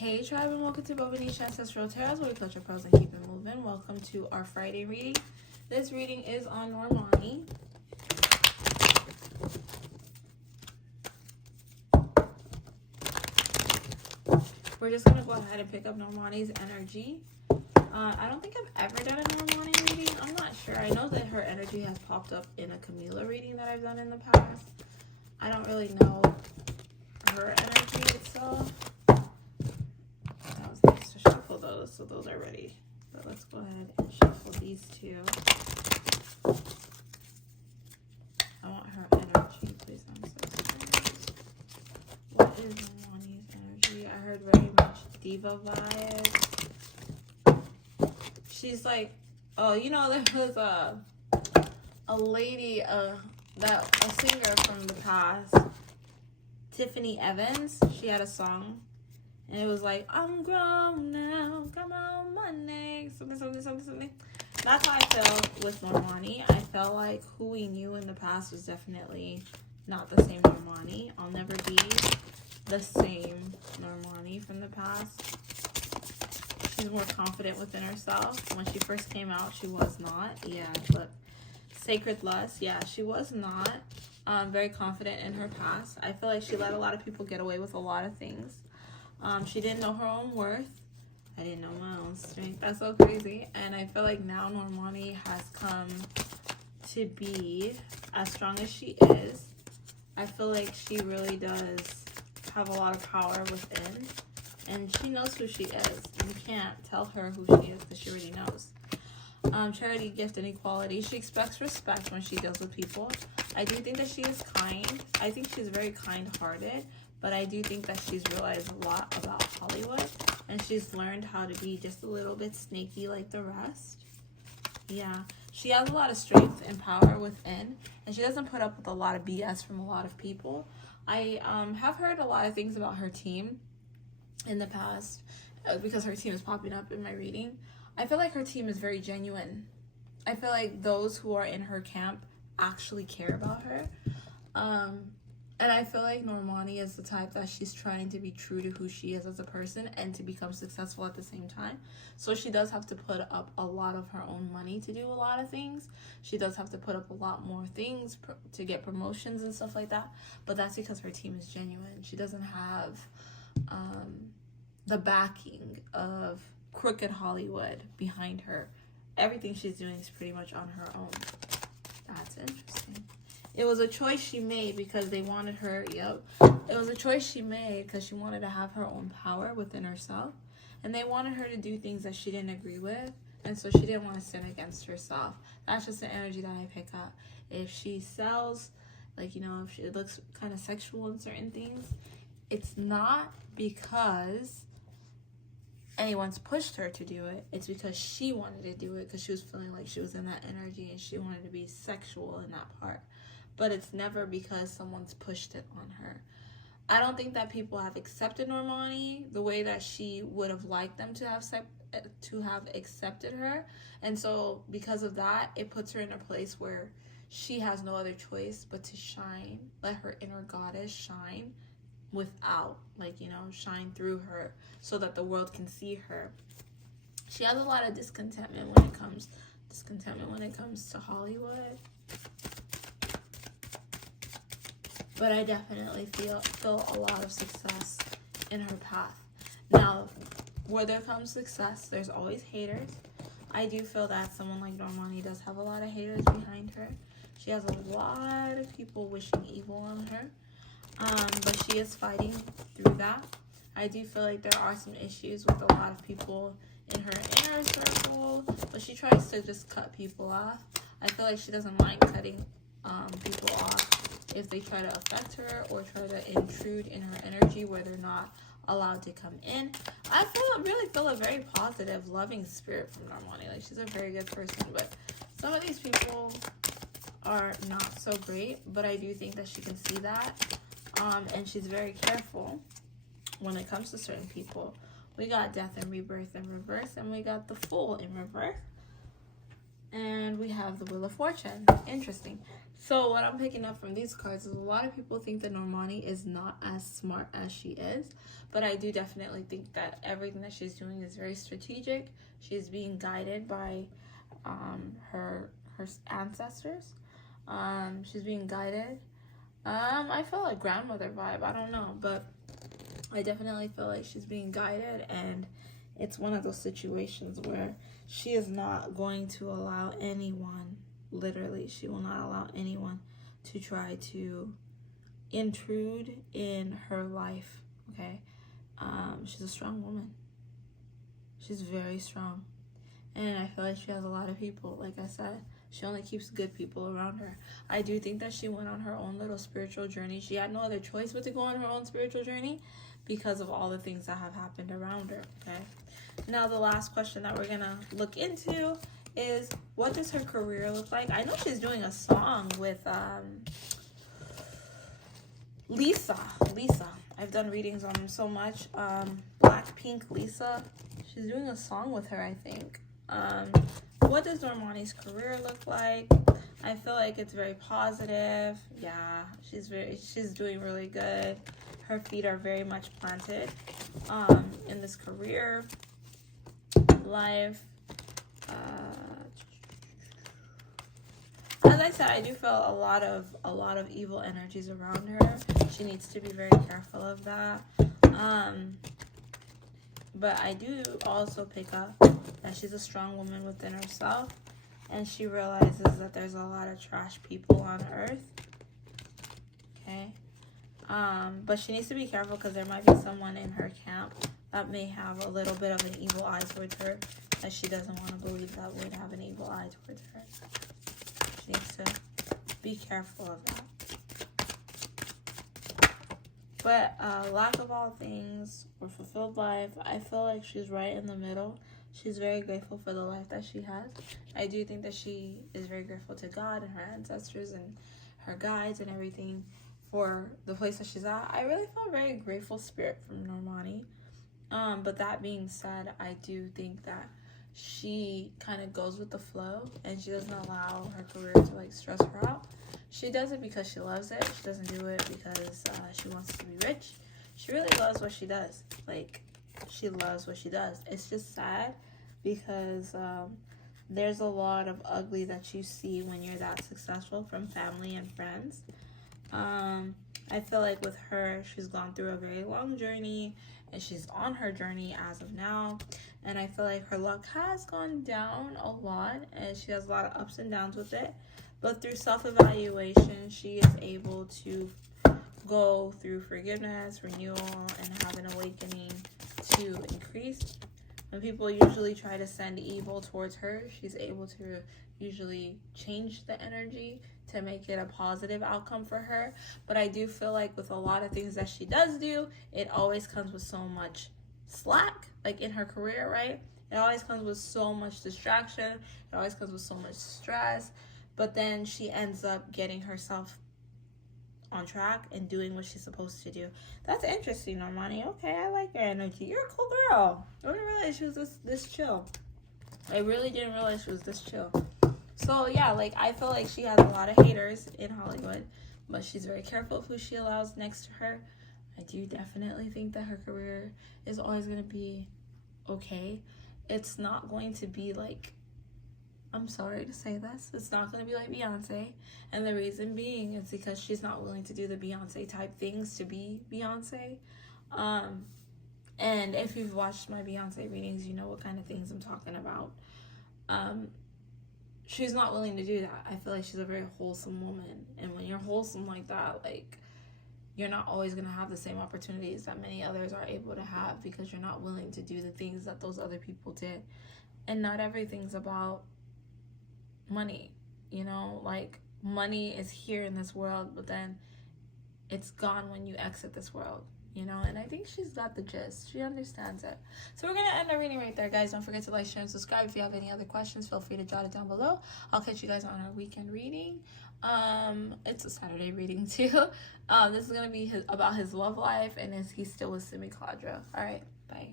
Hey tribe, and welcome to Bobo-Nesha Ancestral Tarot, where we clutch your pearls and keep it moving. Welcome to our Friday reading. This reading is on Normani. We're just going to go ahead and pick up Normani's energy. I don't think I've ever done a Normani reading. I'm not sure. I know that her energy has popped up in a Camila reading that I've done in the past. I don't really know her energy itself. Nice to shuffle those, so those are ready. But let's go ahead and shuffle these two. I want her energy, please, ancestors. What is Normani's energy? I heard very much diva vibes. She's like, oh, you know, there was a lady, a singer from the past, Tiffany Evans. She had a song. And it was like, I'm grown now, come on Monday, something. That's how I felt with Normani. I felt like who we knew in the past was definitely not the same Normani. I'll never be the same Normani from the past. She's more confident within herself. When she first came out, she was not. Yeah, look. Sacred Lust. Yeah, she was not very confident in her past. I feel like she let a lot of people get away with a lot of things. She didn't know her own worth. I didn't know my own strength. That's so crazy. And I feel like now Normani has come to be as strong as she is. I feel like she really does have a lot of power within. And she knows who she is. You can't tell her who she is because she already knows. Charity, gift, and equality. She expects respect when she deals with people. I do think that she is kind. I think she's very kind-hearted. But I do think that she's realized a lot about Hollywood. And she's learned how to be just a little bit snaky like the rest. Yeah. She has a lot of strength and power within. And she doesn't put up with a lot of BS from a lot of people. I have heard a lot of things about her team in the past. Because her team is popping up in my reading. I feel like her team is very genuine. I feel like those who are in her camp actually care about her. And I feel like Normani is the type that she's trying to be true to who she is as a person and to become successful at the same time. So she does have to put up a lot of her own money to do a lot of things. She does have to put up a lot more things to get promotions and stuff like that. But that's because her team is genuine. She doesn't have the backing of crooked Hollywood behind her. Everything she's doing is pretty much on her own. That's interesting. It was a choice she made because they wanted her, It was a choice she made because she wanted to have her own power within herself. And they wanted her to do things that she didn't agree with. And so she didn't want to sin against herself. That's just the energy that I pick up. If she sells, if it looks kind of sexual in certain things, it's not because anyone's pushed her to do it. It's because she wanted to do it because she was feeling like she was in that energy and she wanted to be sexual in that part. But it's never because someone's pushed it on her. I don't think that people have accepted Normani the way that she would have liked them to have accepted her. And so because of that, it puts her in a place where she has no other choice but to shine. Let her inner goddess shine without, shine through her so that the world can see her. She has a lot of discontentment when it comes to Hollywood. But I definitely feel a lot of success in her path. Now, where there comes success, there's always haters. I do feel that someone like Normani does have a lot of haters behind her. She has a lot of people wishing evil on her. But she is fighting through that. I do feel like there are some issues with a lot of people in her inner circle. But she tries to just cut people off. I feel like she doesn't mind cutting people off if they try to affect her or try to intrude in her energy where they're not allowed to come in. I really feel a very positive, loving spirit from Normani. Like, she's a very good person, but some of these people are not so great, but I do think that she can see that. And she's very careful when it comes to certain people. We got death and rebirth in reverse, and we got the Fool in reverse. And we have the Wheel of Fortune. Interesting. So what I'm picking up from these cards is a lot of people think that Normani is not as smart as she is. But I do definitely think that everything that she's doing is very strategic. She's being guided by her ancestors. She's being guided. I feel like grandmother vibe. I don't know. But I definitely feel like she's being guided. And it's one of those situations where she is not going to allow anyone, literally, she will not allow anyone to try to intrude in her life, okay? She's a strong woman. She's very strong. And I feel like she has a lot of people. Like I said, she only keeps good people around her. I do think that she went on her own little spiritual journey. She had no other choice but to go on her own spiritual journey because of all the things that have happened around her, okay? Now, the last question that we're going to look into is, what does her career look like? I know she's doing a song with Lisa. I've done readings on them so much. Blackpink Lisa. She's doing a song with her, I think. What does Normani's career look like? I feel like it's very positive. Yeah, she's doing really good. Her feet are very much planted in this career, life. As I said, I do feel a lot of evil energies around her. She needs to be very careful of that. But I do also pick up that she's a strong woman within herself, and she realizes that there's a lot of trash people on earth. Okay. But she needs to be careful because there might be someone in her camp that may have a little bit of an evil eye towards her that she doesn't want to believe that would have an evil eye towards her. She needs to be careful of that. But lack of all things or fulfilled life, I feel like she's right in the middle. She's very grateful for the life that she has. I do think that she is very grateful to God and her ancestors and her guides and everything for the place that she's at. I really feel very grateful spirit from Normani. But that being said, I do think that she kind of goes with the flow and she doesn't allow her career to like stress her out. She does it because she loves it. She doesn't do it because she wants to be rich. She really loves what she does. Like, she loves what she does. It's just sad because there's a lot of ugly that you see when you're that successful from family and friends. I feel like with her, she's gone through a very long journey and she's on her journey as of now. And I feel like her luck has gone down a lot and she has a lot of ups and downs with it. But through self-evaluation, she is able to go through forgiveness, renewal, and have an awakening to increase. When people usually try to send evil towards her, she's able to usually change the energy to make it a positive outcome for her. But I do feel like with a lot of things that she does do, it always comes with so much slack, like in her career, right? It always comes with so much distraction. It always comes with so much stress. But then she ends up getting herself on track and doing what she's supposed to do. That's interesting, Normani. Okay, I like your energy. You're a cool girl. I didn't realize she was this chill. I really didn't realize she was this chill. So yeah, like I feel like she has a lot of haters in Hollywood, but she's very careful of who she allows next to her. I do definitely think that her career is always going to be okay. It's not going to be like, I'm sorry to say this, it's not going to be like Beyonce. And the reason being is because she's not willing to do the Beyonce type things to be Beyonce. And if you've watched my Beyonce readings, you know what kind of things I'm talking about. She's not willing to do that. I feel like she's a very wholesome woman. And when you're wholesome like that, like, you're not always going to have the same opportunities that many others are able to have because you're not willing to do the things that those other people did. And not everything's about money, you know, like money is here in this world, but then it's gone when you exit this world, you know. And I think she's got the gist. She understands it. So we're gonna end our reading right there, guys. Don't forget to like, share, and subscribe. If you have any other questions, feel free to jot it down below. I'll catch you guys on our weekend reading. It's a Saturday reading too. This is gonna be about his love life and is he still with Simi Quadra. All right, bye.